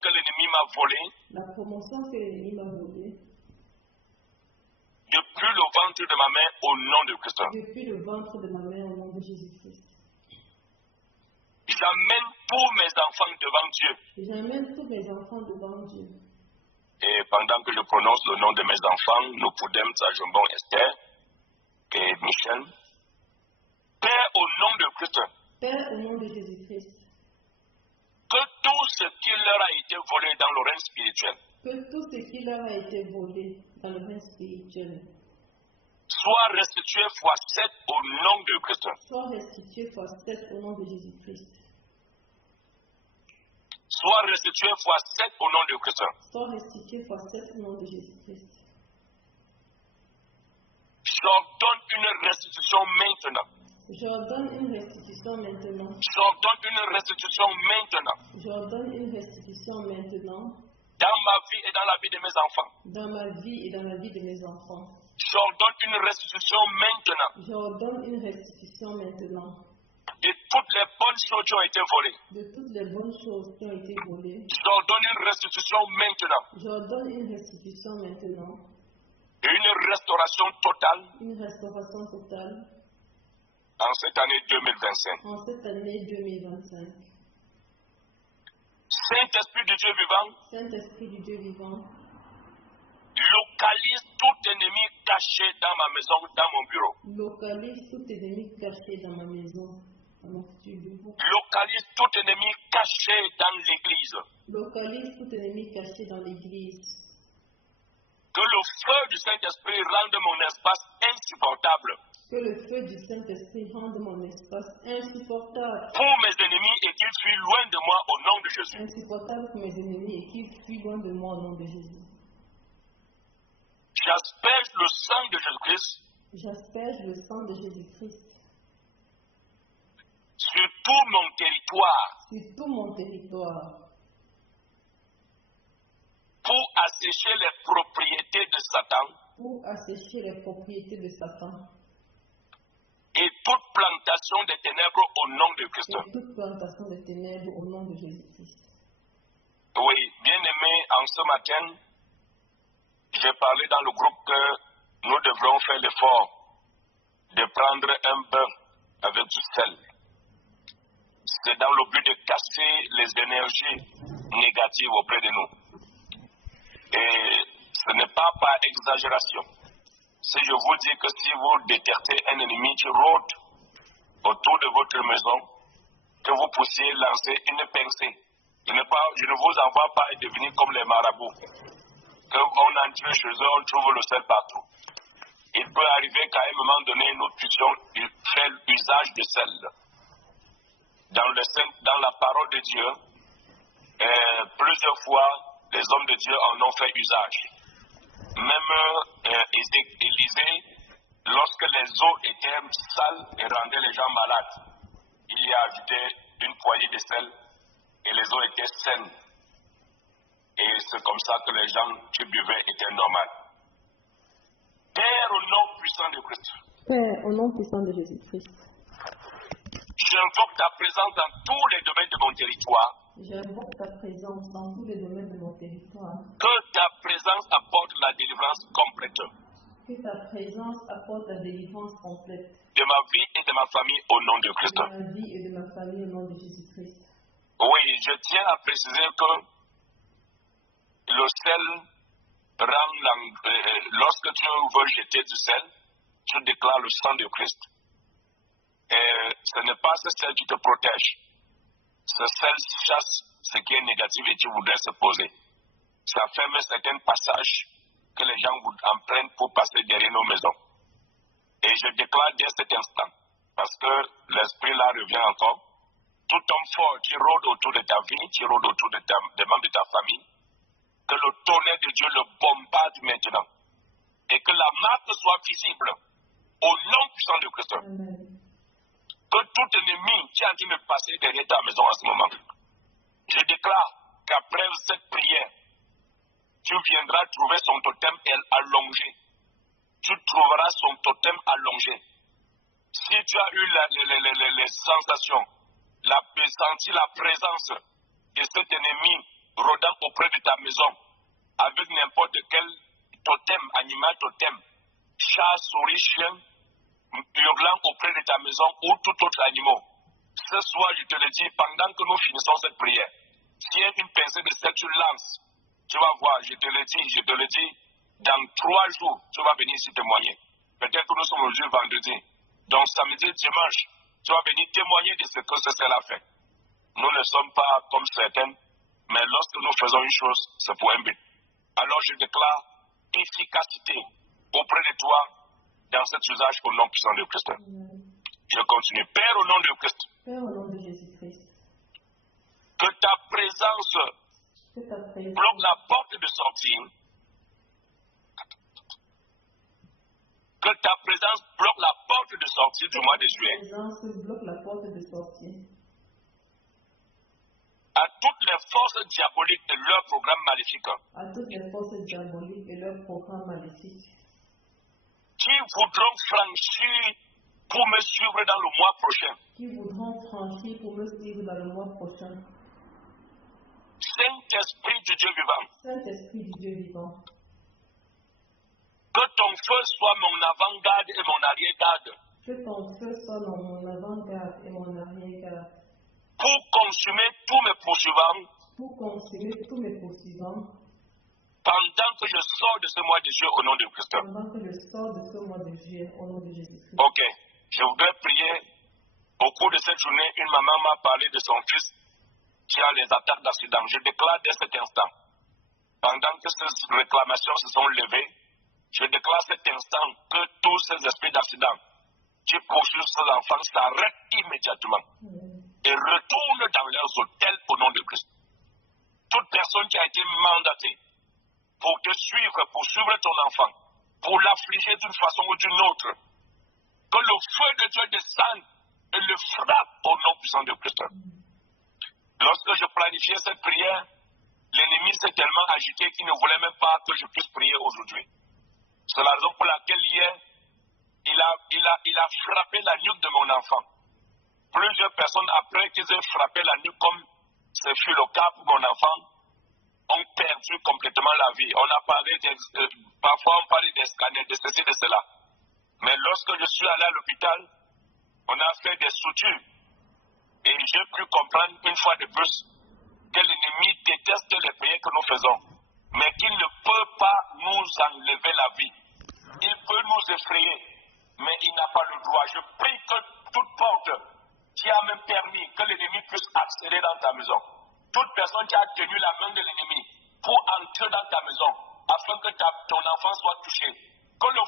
que l'ennemi m'a volé, la promotion que l'ennemi m'a volée, depuis le ventre de ma mère au nom de Christ. depuis le ventre de ma mère au nom de Jésus-Christ. J'amène tous mes enfants devant Dieu. J'amène tous mes enfants devant Dieu. Et pendant que je prononce le nom de mes enfants, nous pouvons Sajombon Esther et Michel. Père, au nom de Christ, Père, au nom de Jésus-Christ, que tout ce qui leur a été volé dans le règne spirituel que tout ce qui leur a été volé dans le règne spirituel soit restitué fois 7 au nom de Christ. soit restitué fois 7 au nom de Jésus-Christ. Soit restitué fois 7 au nom de Christ. Soit restitué fois 7 au nom de Jésus-Christ. J'ordonne une restitution maintenant. J'ordonne une restitution maintenant. J'ordonne une restitution maintenant. J'ordonne une restitution maintenant Dans ma vie et dans la vie de mes enfants. dans ma vie et dans la vie de mes enfants. J'ordonne une restitution maintenant J'ordonne une restitution maintenant de toutes les bonnes choses qui ont été volées. de toutes les bonnes choses qui ont été volées. J'ordonne une restitution maintenant J'ordonne une restitution maintenant, et une restauration totale une restauration totale en cette année 2025. en cette année 2025. Saint-Esprit du Dieu vivant, Saint-Esprit du Dieu vivant, localise tout ennemi caché dans ma maison, dans mon bureau. localise tout ennemi caché dans ma maison, dans mon studio. Localise tout ennemi caché dans l'église. Localise tout ennemi caché dans l'église. Que le feu du Saint-Esprit rende mon espace insupportable Que le feu du Saint-Esprit rende mon espace insupportable. pour mes ennemis et qu'ils fuient loin de moi au nom de Jésus. Insupportable pour mes ennemis et qu'ils fuient loin de moi au nom de Jésus. J'asperge le sang de Jésus-Christ J'asperge le sang de Jésus-Christ sur tout mon territoire sur tout mon territoire pour assécher les propriétés de Satan pour assécher les propriétés de Satan et toute plantation des ténèbres au nom de Christ. et toute plantation de ténèbres au nom de Jésus-Christ. Oui, bien-aimé, en ce matin, j'ai parlé dans le groupe que nous devrons faire l'effort de prendre un bain avec du sel. C'est dans le but de casser les énergies négatives auprès de nous. Et ce n'est pas par exagération. Si je vous dis que si vous détectez un ennemi qui rôde autour de votre maison, que vous puissiez lancer une pincée. Je ne vous envoie pas devenir comme les marabouts. Qu'on entre chez eux, on trouve le sel partout. Il peut arriver qu'à un moment donné, nous puissions faire usage de sel. Dans la parole de Dieu, plusieurs fois, les hommes de Dieu en ont fait usage. Même Élisée, lorsque les eaux étaient sales et rendaient les gens malades, il y a ajouté une poignée de sel et les eaux étaient saines. Et c'est comme ça que les gens qui buvaient étaient normaux. Père, au nom puissant de Christ, Père, au nom puissant de Jésus-Christ, j'invoque ta présence dans tous les domaines de mon territoire. j'invoque ta présence dans tous les domaines de mon territoire. Que ta présence apporte la délivrance complète Que ta présence apporte la délivrance complète de ma vie et de ma famille au nom de Christ. de ma vie et de ma famille au nom de Jésus-Christ. Oui, je tiens à préciser que le sel rend lorsque tu veux jeter du sel, tu déclares le sang de Christ. Et ce n'est pas ce sel qui te protège. Ce sel chasse ce qui est négatif et qui voudrait se poser. Ça ferme certains passages que les gens empruntent pour passer derrière nos maisons. Et je déclare dès cet instant, parce que l'esprit là revient encore, tout homme fort qui rôde autour de ta vie, qui rôde autour des membres de ta famille, que le tonnerre de Dieu le bombarde maintenant. Et que la marque soit visible au nom puissant de Christ. Amen. Que tout ennemi qui est en train de passer derrière ta maison en ce moment, je déclare qu'après cette prière, tu viendras trouver son totem allongé. Tu trouveras son totem allongé. Si tu as eu les sensations, senti la présence de cet ennemi rôdant auprès de ta maison avec n'importe quel totem, animal totem, chat, souris, chien, hurlant auprès de ta maison ou tout autre animal. Ce soir, je te le dis, pendant que nous finissons cette prière, s'il y a une pincée de sel, tu lances. Tu vas voir, je te le dis, dans 3 jours, tu vas venir ici témoigner. Peut-être que nous sommes aujourd'hui vendredi. Donc samedi, dimanche, tu vas venir témoigner de ce que cela fait. Nous ne sommes pas comme certains, mais lorsque nous faisons une chose, c'est pour un but. Alors je déclare efficacité auprès de toi dans cet usage au nom puissant de Christ. Je continue. Père, au nom de Christ. Père, au nom de Jésus-Christ. Que ta présence bloque la porte de sortie. Que ta présence bloque la porte de sortie du mois de juillet. Ta présence bloque la porte de sortie. À toutes les forces diaboliques de leur programme maléfique. À toutes les forces diaboliques et leur programme maléfique. Qui voudront franchir pour me suivre dans le mois prochain. Qui voudront franchir pour me suivre dans le mois prochain. Saint-Esprit du Dieu vivant. Saint-Esprit du Dieu vivant. Que ton feu soit mon avant-garde et mon arrière-garde. Que ton feu soit mon avant-garde et mon arrière-garde. Pour consumer tous mes poursuivants. Pour consumer tous mes poursuivants. Pendant que je sors de ce mois de juillet au nom de Christ. Pendant que je sors de ce mois de juillet au nom de Jésus-Christ. Ok. Je voudrais prier. Au cours de cette journée, une maman m'a parlé de son fils qui a les attaques d'accident. Je déclare dès cet instant, pendant que ces réclamations se sont levées, je déclare cet instant que tous ces esprits d'accident qui poursuivent ces enfants s'arrêtent immédiatement et retournent dans leurs hôtels au nom de Christ. Toute personne qui a été mandatée pour te suivre, pour suivre ton enfant, pour l'affliger d'une façon ou d'une autre, que le feu de Dieu descende et le frappe au nom puissant de Christ. Lorsque je planifiais cette prière, l'ennemi s'est tellement agité qu'il ne voulait même pas que je puisse prier aujourd'hui. C'est la raison pour laquelle hier, il a frappé la nuque de mon enfant. Plusieurs personnes, après qu'ils aient frappé la nuque comme ce fut le cas pour mon enfant, ont perdu complètement la vie. On a parlé parfois on parlait des scanners, de ceci, de cela. Mais lorsque je suis allé à l'hôpital, on a fait des sutures. Et j'ai pu comprendre une fois de plus que l'ennemi déteste les prières que nous faisons, mais qu'il ne peut pas nous enlever la vie. Il peut nous effrayer, mais il n'a pas le droit. Je prie que toute porte qui a même permis que l'ennemi puisse accéder dans ta maison, toute personne qui a tenu la main de l'ennemi pour entrer dans ta maison, afin que ton enfant soit touché, que le